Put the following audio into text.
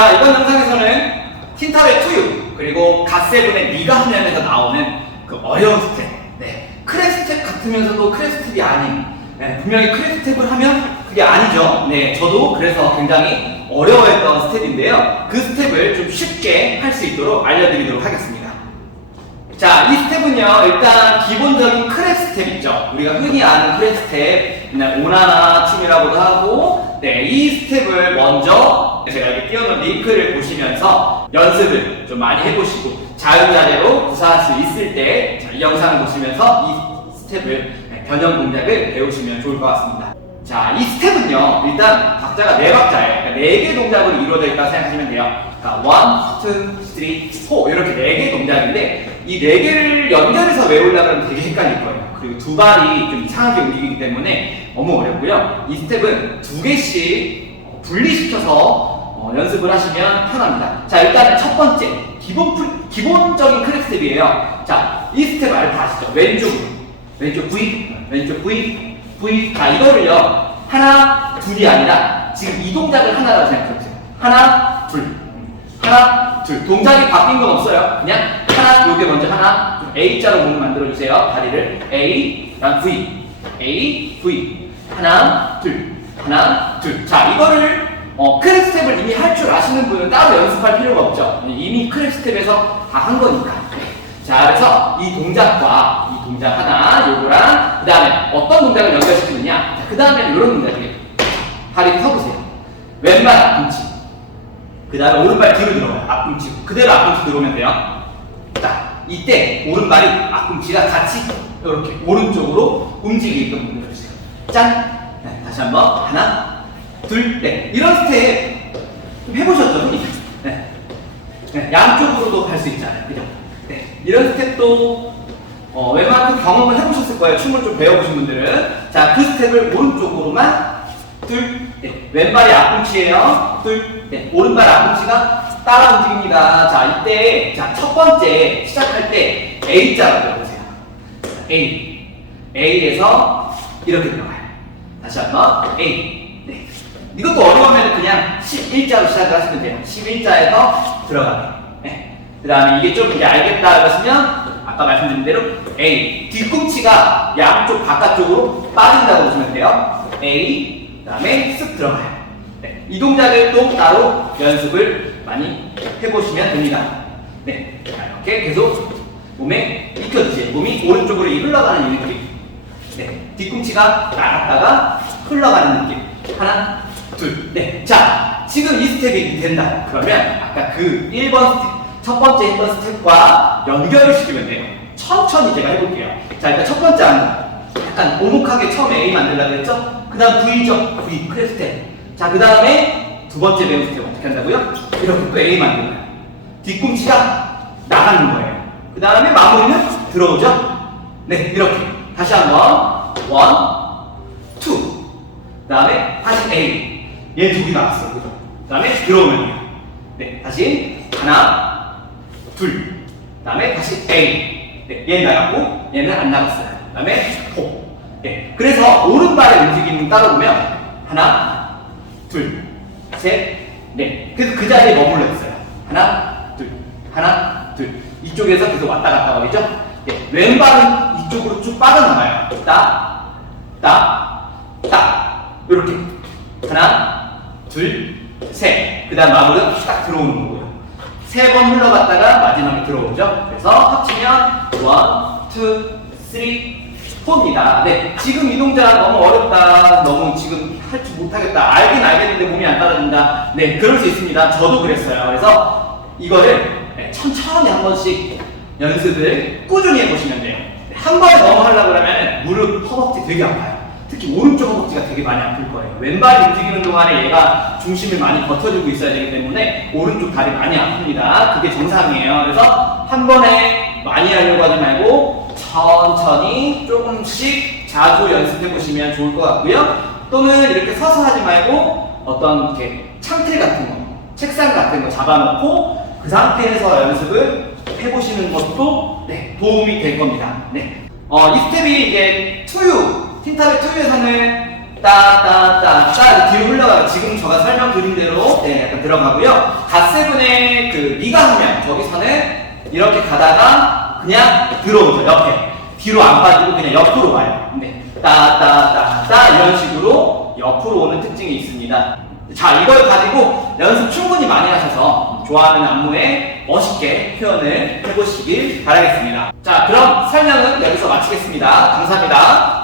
자, 이번 영상에서는 틴탑의 투유 그리고 갓세븐의 니가 하면에서 나오는 그 어려운 스텝. 네. 크랩 스텝 같으면서도 크랩 스텝이 아닌. 네, 분명히 크랩 스텝을 하면 그게 아니죠. 네, 저도 그래서 굉장히 어려워했던 스텝인데요. 그 스텝을 좀 쉽게 할 수 있도록 알려드리도록 하겠습니다. 자, 이 스텝은요, 일단 기본적인 크랩 스텝 있죠. 우리가 흔히 아는 크랩 스텝, 그냥 오나나 춤이라고도 하고, 네, 이 스텝을 먼저 제가 이렇게 띄워놓은 링크를 보시면서 연습을 좀 많이 해보시고, 자유자재로 구사할 수 있을 때, 자, 이 영상을 보시면서 이 스텝을, 네, 변형 동작을 배우시면 좋을 것 같습니다. 자, 이 스텝은요, 일단 박자가 네 박자예요. 그러니까 네개 동작으로 이루어져 있다고 생각하시면 돼요. 그러니까 1, 2, 3, 4 이렇게 네 개 동작인데 이 네 개를 연결해서 외우려면 되게 헷갈릴 거예요. 두 발이 좀 이상하게 움직이기 때문에 너무 어렵고요. 이 스텝은 두 개씩 어, 분리시켜서 어, 연습을 하시면 편합니다. 자, 일단 첫 번째 기본 풀- 기본적인 크랙 스텝이에요. 자, 이 스텝 알다 아시죠? 왼쪽으로 왼쪽 V, 왼쪽 V, V. 자, 이거를요, 하나, 둘이 아니라, 지금 이 동작을 하나라고 생각해보세요. 하나, 둘. 하나, 둘. 동작이 바뀐 건 없어요. 그냥 하나, 요게 먼저 하나, 둘. A자로 몸을 만들어주세요. 다리를. A, 그다음 V. A, V. 하나, 둘. 하나, 둘. 자, 이거를, 어, 크랩 스텝을 이미 할 줄 아시는 분은 따로 연습할 필요가 없죠. 이미 크랩 스텝에서 다 한 거니까. 자, 그래서 이 동작과 이 동작 하나, 요거랑, 그 다음에 어떤 동작을 연결시키느냐. 자, 그 다음에 이런 동작이에요. 다리 펴보세요. 왼발 앞꿈치. 그 다음에 오른발 뒤로 들어가요. 앞꿈치. 그대로 앞꿈치 들어오면 돼요. 자, 이때 오른발이 앞꿈치가 같이 이렇게 오른쪽으로 움직이게끔 만들어주세요. 짠! 네, 다시 한번. 하나, 둘, 넷. 이런 스텝 좀 해보셨죠? 네. 네, 양쪽으로도 할 수 있잖아요. 그죠? 네. 이런 스텝도 어, 웬만큼 경험을 해보셨을 거예요. 춤을 좀 배워보신 분들은. 자, 그 스텝을 오른쪽으로만 둘, 네. 왼발이 앞꿈치예요. 둘, 네. 오른발 앞꿈치가 따라 움직입니다. 자, 이때 자, 첫 번째 시작할 때 A자로 들어보세요. A. A에서 이렇게 들어가요. 다시 한 번 A. 네. 이것도 어려우면 그냥 11자로 시작을 하시면 돼요. 11자에서 들어가요. 네. 그 다음에 이게 좀 이제 알겠다 하시면 아까 말씀드린 대로 A. 뒤꿈치가 양쪽 바깥쪽으로 빠진다고 보시면 돼요. A. 그 다음에 쓱 들어가요. 네. 이 동작을 또 따로 연습을 많이 해보시면 됩니다. 네. 자, 이렇게 계속 몸에 익혀주세요. 몸이 오른쪽으로 이 흘러가는 이 느낌. 네. 뒤꿈치가 나갔다가 흘러가는 느낌. 하나, 둘, 넷. 자, 지금 이 스텝이 된다. 그러면 아까 그 1번 스텝, 첫 번째 1번 스텝과 연결을 시키면 돼요. 천천히 제가 해볼게요. 자, 일단 첫 번째 안 약간 오목하게 처음에 A 만들려고 했죠? 그 다음 V죠? V, 크랩 스텝. 자, 그 다음에 두 번째 배우 스텝 어떻게 한다고요? 이렇게 또 A 만들어요. 뒤꿈치가 나가는 거예요. 그 다음에 마무리는 들어오죠? 네, 이렇게. 다시 한 번. 원, 투. 그 다음에 다시 A. 얘 두 개 나왔어요. 그죠? 그 다음에 들어오면 돼요. 네, 다시 하나, 둘. 그 다음에 다시 A. 네, 얘 나갔고, 얘는 안 나갔어요. 그 다음에 호. 네, 그래서 오른발의 움직임을 따라오면 하나, 둘, 셋, 넷. 그래서 그 자리에 머물러 있어요. 하나, 둘, 하나, 둘. 이쪽에서 계속 왔다 갔다 거리죠? 네, 왼발은 이쪽으로 쭉 빠져나가요. 딱, 딱, 딱. 이렇게. 하나, 둘, 셋. 그 다음 마무리가 딱 들어오는 거고요. 세 번 흘러갔다가 마지막에 들어오죠. 그래서 합치면 원, 투, 쓰리, 포입니다. 네, 지금 이 동작 너무 어렵다. 너무 지금 할 줄 못하겠다. 알긴 알겠는데 몸이 안 따라준다. 네, 그럴 수 있습니다. 저도 그랬어요. 그래서 이거를 네, 천천히 한 번씩 연습을 꾸준히 해보시면 돼요. 네, 한 번에 너무 하려고 그러면 무릎, 허벅지 되게 아파요. 특히 오른쪽 허벅지가 되게 많이 아플 거예요. 왼발이 움직이는 동안에 얘가 중심을 많이 버텨주고 있어야 되기 때문에 오른쪽 다리 많이 아픕니다. 그게 정상이에요. 그래서 한 번에 많이 하려고 하지 말고 천천히 조금씩 자주 연습해 보시면 좋을 것 같고요. 또는 이렇게 서서 하지 말고 어떤 이렇게 창틀 같은 거, 책상 같은 거 잡아놓고 그 상태에서 연습을 해보시는 것도 네, 도움이 될 겁니다. 네. 어, 이 스텝이 이제 투유, 틴탑의 투유에서는 따따따따 뒤로 흘러가요. 지금 제가 설명드린 대로 네, 약간 들어가고요. 갓세븐의 그 니가 하면 거기서는 이렇게 가다가 그냥 들어오죠. 옆에 뒤로 안 빠지고 그냥 옆으로 와요. 네, 따따따따 이런 식으로 옆으로 오는 특징이 있습니다. 자, 이걸 가지고 연습 충분히 많이 하셔서 좋아하는 안무에 멋있게 표현을 해보시길 바라겠습니다. 자, 그럼 설명은 여기서 마치겠습니다. 감사합니다.